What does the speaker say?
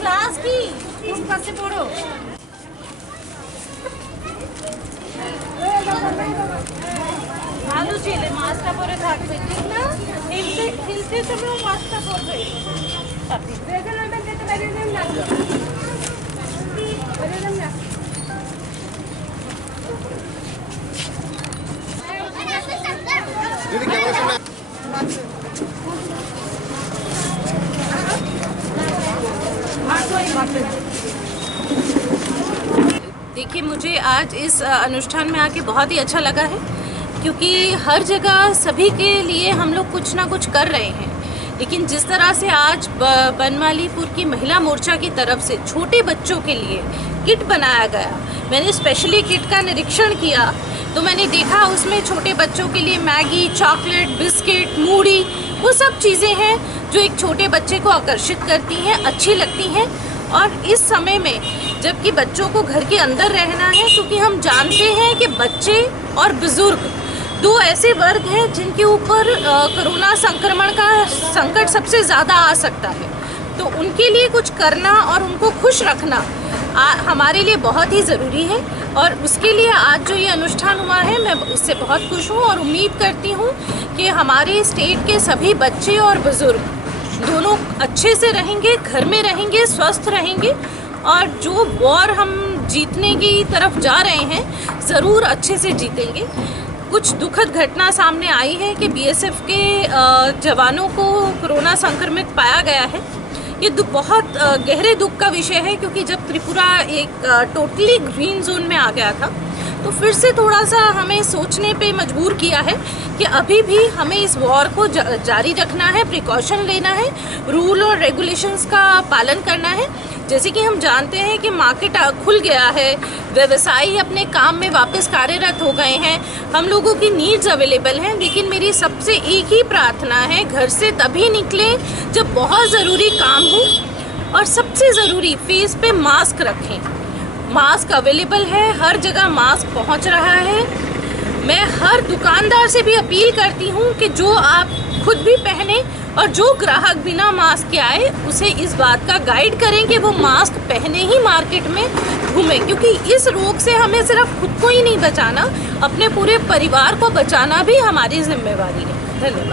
Class কি কোন ক্লাসে পড়ো? ভালো ছেলে, মাছটা পরে থাকবে, ঠিক না? খেলতে সময় মাছটা পড়বে। देखिए, मुझे आज इस अनुष्ठान में आके बहुत ही अच्छा लगा है, क्योंकि हर जगह सभी के लिए हम लोग कुछ ना कुछ कर रहे हैं। लेकिन जिस तरह से आज बनमालीपुर की महिला मोर्चा की तरफ से छोटे बच्चों के लिए किट बनाया गया, मैंने स्पेशली किट का निरीक्षण किया तो मैंने देखा उसमें छोटे बच्चों के लिए मैगी, चॉकलेट, बिस्किट, मूढ़ी, वो सब चीज़ें हैं जो एक छोटे बच्चे को आकर्षित करती हैं, अच्छी लगती हैं। और इस समय में जबकि बच्चों को घर के अंदर रहना है, क्योंकि हम जानते हैं कि बच्चे और बुज़ुर्ग दो ऐसे वर्ग हैं जिनके ऊपर कोरोना संक्रमण का संकट सबसे ज़्यादा आ सकता है। तो उनके लिए कुछ करना और उनको खुश रखना हमारे लिए बहुत ही ज़रूरी है। और उसके लिए आज जो ये अनुष्ठान हुआ है, मैं उससे बहुत खुश हूँ और उम्मीद करती हूँ कि हमारे स्टेट के सभी बच्चे और बुज़ुर्ग दोनों अच्छे से रहेंगे, घर में रहेंगे, स्वस्थ रहेंगे, और जो वॉर हम जीतने की तरफ जा रहे हैं ज़रूर अच्छे से जीतेंगे। कुछ दुखद घटना सामने आई है कि बीएसएफ के जवानों को कोरोना संक्रमित पाया गया है। ये बहुत गहरे दुख का विषय है, क्योंकि जब त्रिपुरा एक टोटली ग्रीन जोन में आ गया था तो फिर से थोड़ा सा हमें सोचने पे मजबूर किया है कि अभी भी हमें इस वॉर को जारी रखना है, प्रिकॉशन लेना है, रूल और रेगुलेशंस का पालन करना है। जैसे कि हम जानते हैं कि मार्केट खुल गया है, व्यवसायी अपने काम में वापस कार्यरत हो गए हैं, हम लोगों की नीड्स अवेलेबल हैं। लेकिन मेरी सबसे एक ही प्रार्थना है, घर से तभी निकलें जब बहुत ज़रूरी काम हो, और सबसे ज़रूरी फेस पे मास्क रखें। मास्क अवेलेबल है, हर जगह मास्क पहुंच रहा है। मैं हर दुकानदार से भी अपील करती हूं कि जो आप खुद भी पहने और जो ग्राहक बिना मास्क के आए उसे इस बात का गाइड करें कि वो मास्क पहने ही मार्केट में घूमें, क्योंकि इस रोग से हमें सिर्फ खुद को ही नहीं बचाना, अपने पूरे परिवार को बचाना भी हमारी जिम्मेवारी है। धन्यवाद।